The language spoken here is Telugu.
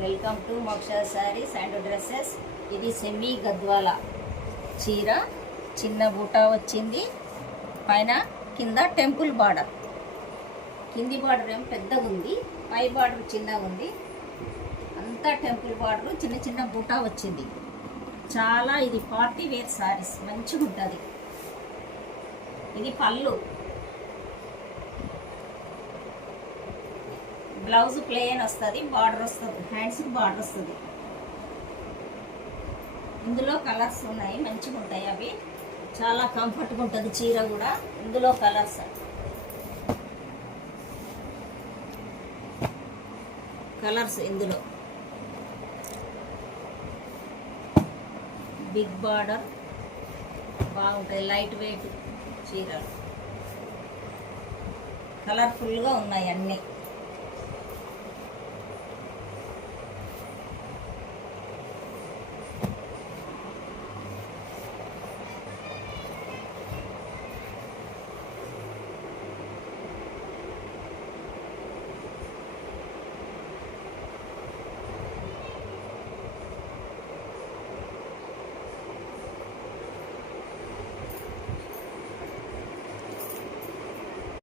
వెల్కమ్ టు మోక్ష శారీస్ అండ్ డ్రెస్సెస్. ఇది సెమీ గద్వాల చీర, చిన్న బూటా వచ్చింది. పైన కింద టెంపుల్ బార్డర్, కింది బార్డర్ ఏమో పెద్దగా ఉంది, పై బార్డర్ చిన్నగా ఉంది. అంతా టెంపుల్ బార్డర్, చిన్న చిన్న బూటా వచ్చింది. చాలా ఇది పార్టీ వేర్ శారీస్, మంచిగా ఉంటుంది. ఇది పళ్ళు, బ్లౌజ్ ప్లెయిన్ వస్తుంది, బార్డర్ వస్తుంది, హ్యాండ్స్కి బార్డర్ వస్తుంది. ఇందులో కలర్స్ ఉన్నాయి, మంచిగా ఉంటాయి. అవి చాలా కంఫర్ట్గా ఉంటుంది చీర కూడా. ఇందులో కలర్స్ ఇందులో బిగ్ బార్డర్ బాగుంటాయి, లైట్ వెయిట్ చీరలు, కలర్ఫుల్గా ఉన్నాయి అన్నీ.